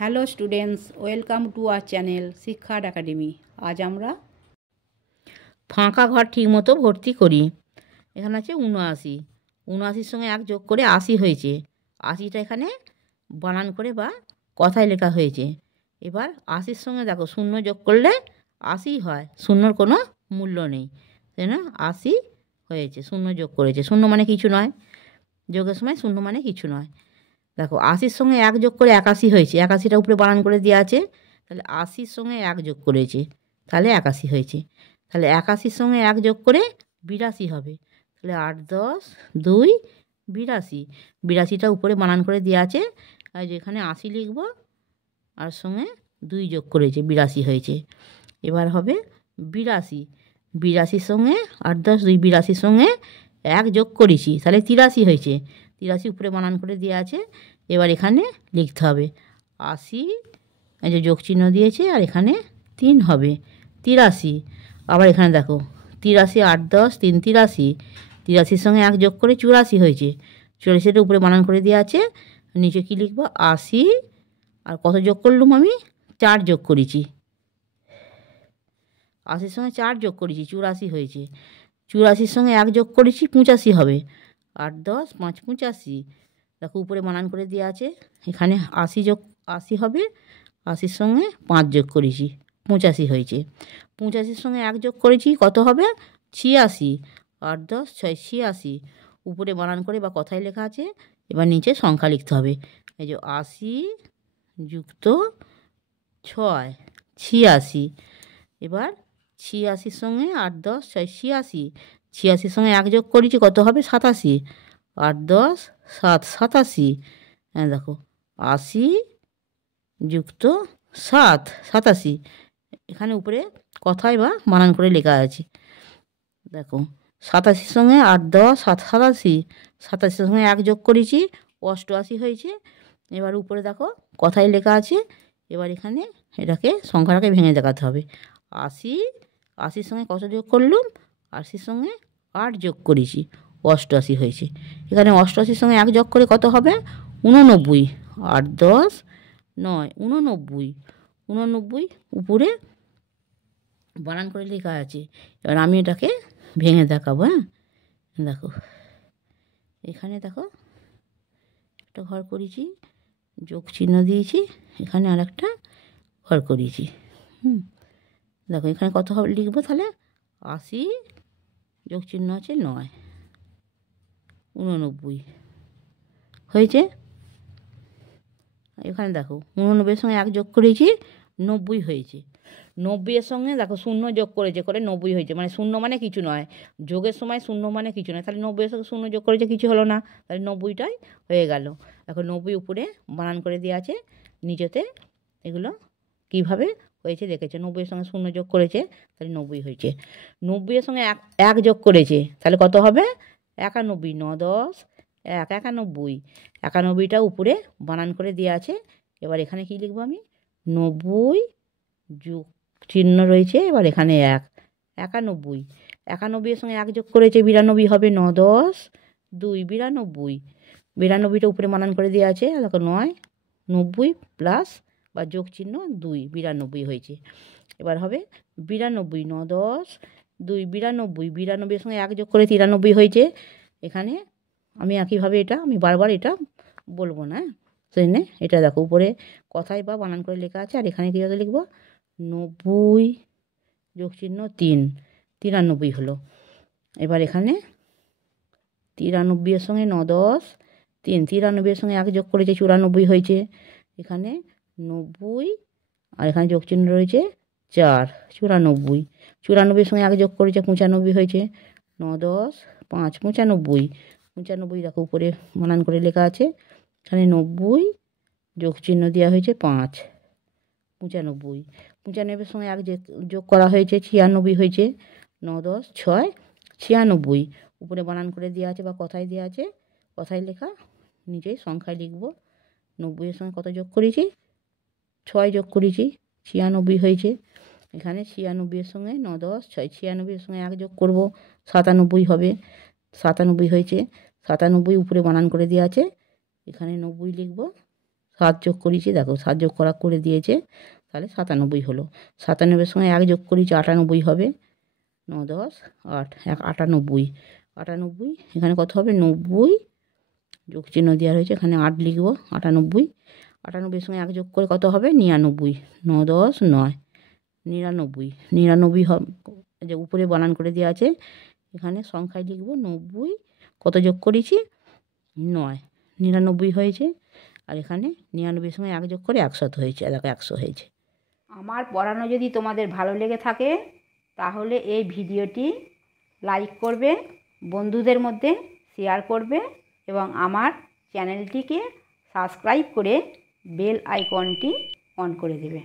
Hello students, welcome to our channel শিক্ষার academy. আজ আমরা ফাঁকা ঘর ঠিকমতো ভর্তি করি। এখানে আছে ৭৯। ৭৯-র সঙ্গে ১ যোগ করে ৮০ হয়েছে। ৮০টা এখানে বানান করে বা কথায় লেখা হয়েছে। এবার ৮০-র সঙ্গে দেখো শূন্য যোগ করলে ৮০ হয়, শূন্যর কোনো মূল্য নেই, তাই না? ৮০ হয়েছে, শূন্য যোগ করেছে। শূন্য মানে কিছু নয়, যোগের সময় শূন্য মানে কিছু নয়। দেখো ৮০-র সঙ্গে ১ যোগ করে ৮১ হয়েছে। ৮১টা উপরে বানান করে দেওয়া আছে, তাহলে ৮০-র সঙ্গে ১ যোগ করেছে, তাহলে ৮১ হয়েছে। তাহলে ৮১-র সঙ্গে ১ যোগ করে ৮২ হবে, তাহলে ৮ 10 2 ৮২। ৮২টা উপরে বানান করে দেওয়া আছে, আর যেখানে ৮০ লিখব, আর সঙ্গে 2 যোগ করেছে, ৮২ হয়েছে। এবার হবে ৮২। ৮২-র সঙ্গে ৮ 10 2 ৮২-র সঙ্গে ১ যোগ করেছি, তাহলে ৮৩ হয়েছে। ৮৩ উপরে বানান করে দেওয়া আছে, এবার এখানে লিখতে হবে ৮০, এই যে যোগ চিহ্ন দিয়েছে, আর এখানে ৩ হবে, ৮৩। আবার এখানে দেখো ৮৩ ৮ 10 3 ৮৩। ৮৩-র সঙ্গে ১ যোগ করে ৮৪ হয়েছে। ৮৪টা উপরে বানান করে দেওয়া আছে, নিচে কি লিখবো ৮০, আর কত যোগ করলাম আমি? ৪ যোগ করেছি। ৮০-র সঙ্গে ৪ যোগ করেছি, ৮৪ হয়েছে। ৮৪-র সঙ্গে ১ যোগ করেছি, ৮৫ হবে। ৮ 10 5 85। দেখো উপরে বানান করে দেওয়া আছে, এখানে ৮০ যোগ ৮০ হবে, ৮০-র সঙ্গে ৫ যোগ করেছি, ৮৫ হয়েছে। ৮৫-র সঙ্গে ১ যোগ করেছি, কত হবে? ৮৬। ৮ 10 6 ৮৬। উপরে বানান করে বা কথায় লেখা আছে, এবার নিচে সংখ্যা লিখতে হবে। এই যে ৮০ যুক্ত 6 ৮৬। এবার ৮৬-র সঙ্গে ৮ 10 6 ৮৬। ৮৬-র সঙ্গে ১ যোগ করেছি, কত হবে? ৮৭। ৮ 10 7 ৮৭। হ্যাঁ দেখো ৮০ যুক্ত 7 ৮৭। এখানে উপরে কথায় বা বানান করে লেখা আছে। দেখো ৮৭-র সঙ্গে ৮ 10 7 ৮৭। ৮৭-র সঙ্গে 1 যোগ করেছি, ৮৮ হয়েছে। এবার উপরে দেখো কথায় লেখা আছে, এবার এখানে এটাকে সংখ্যাটাকে ভেঙে দেখাতে হবে। ৮০, ৮০-র সঙ্গে কত যোগ করলাম? ৮০-র সঙ্গে 8 যোগ করেছি, ৮৮ হয়েছে। এখানে ৮৮-র সঙ্গে 1 যোগ করে কত হবে? 89। ৮ 10 9 89। 89 উপরে বানান করে লেখা আছে। এবার আমি এটাকে ভেঙে দেখাবো। হ্যাঁ দেখো, এখানে দেখো একটা ঘর করেছি, যোগ চিহ্ন দিয়েছি, এখানে আর একটা ঘর করেছি। দেখো এখানে কত হবে লিখবো তাহলে? ৮০ যোগ চিহ্ন আছে 9 89 হয়েছে। এখানে দেখো 89-এর সঙ্গে 1 যোগ করেছি, 90 হয়েছে। 90-এর সঙ্গে দেখো শূন্য যোগ করেছে, করে 90 হয়েছে। মানে শূন্য মানে কিছু নয়, যোগের সময় শূন্য মানে কিছু নয়, তাহলে 90-এর সঙ্গে শূন্য যোগ করেছে, কিছু হলো না, তাহলে 90টাই হয়ে গেল। এখন 90 উপরে বানান করে দেওয়া আছে, নিচেতে এগুলো কীভাবে হয়েছে দেখেছে। 90-এর সঙ্গে শূন্য যোগ করেছে, তাহলে 90 হয়েছে। 90-এর সঙ্গে 1 যোগ করেছে, তাহলে কত হবে? 91। 9 10 1 91। 91টা উপরে বানান করে দেওয়া আছে। এবার এখানে কি লিখবো আমি? 90 যোগ চিহ্ন রয়েছে, এবার এখানে 1 91। 91-এর সঙ্গে 1 যোগ করেছে, 92 হবে। 9 10 2 92। 92টা উপরে বানান করে দেওয়া আছে, দেখো 9 90 প্লাস বা যোগ চিহ্ন 2 92 হয়েছে। এবার হবে 92। 9 10 2 92। 92-এর সঙ্গে 1 যোগ করে 93 হয়েছে। এখানে আমি একইভাবে এটা আমি বারবার এটা বলবো না, সেজন্যে এটা দেখো উপরে কথায় বা বানান করে লেখা আছে, আর এখানে কীভাবে লিখবো? 90 যোগ চিহ্ন 3 93 হলো। এবার এখানে 93-এর সঙ্গে 9 10 3 93-এর সঙ্গে 1 যোগ করেছে, 94 হয়েছে। এখানে 90, আর এখানে যোগ চিহ্ন রয়েছে 4 94। 94-এর সঙ্গে 1 যোগ করেছে, 95 হয়েছে। 9 10 5 95। 95 দেখো উপরে বানান করে লেখা আছে, এখানে 90 যোগ চিহ্ন দেওয়া হয়েছে 5 95। 95-এর সঙ্গে 1 যোগ করা হয়েছে, 96 হয়েছে। 9 10 6 96। উপরে বানান করে দেওয়া আছে বা কথায় দেওয়া আছে, কথায় লেখা, নিচে সংখ্যায় লিখব। 90-এর সঙ্গে কত যোগ করেছি? 6 যোগ করেছি, 96 হয়েছে। এখানে 96-এর সঙ্গে 9 10 6 96-এর সঙ্গে 1 যোগ করব, 97 হবে। 97 হয়েছে। 97 উপরে বানান করে দেওয়া আছে, এখানে 90 লিখব, 7 যোগ করেছি, দেখো 7 যোগ করে দিয়েছে, তাহলে 97 হলো। 97-এর সঙ্গে 1 যোগ করেছি, 98 হবে। 9 10 8 98, 98 এখানে কত হবে 90, যোগ চিহ্ন দেওয়া রয়েছে, এখানে 8 লিখব। 98, 98-এর সঙ্গে 1 যোগ করে কত হবে 99, 9 10 9 99, 99 হবে, যে উপরে বানান করে দেওয়া আছে, এখানে সংখ্যায় লিখব 90, কত যোগ করেছি 9, 99 হয়েছে। আর এখানে 99-এর সঙ্গে 1 যোগ করে 100 হয়েছে, দেখো 100 হয়েছে। আমার পড়ানো যদি তোমাদের ভালো লেগে থাকে তাহলে এই ভিডিওটি লাইক করবে, বন্ধুদের মধ্যে শেয়ার করবে এবং আমার চ্যানেলটিকে সাবস্ক্রাইব করে বেল আইকনটি অন করে দেবে।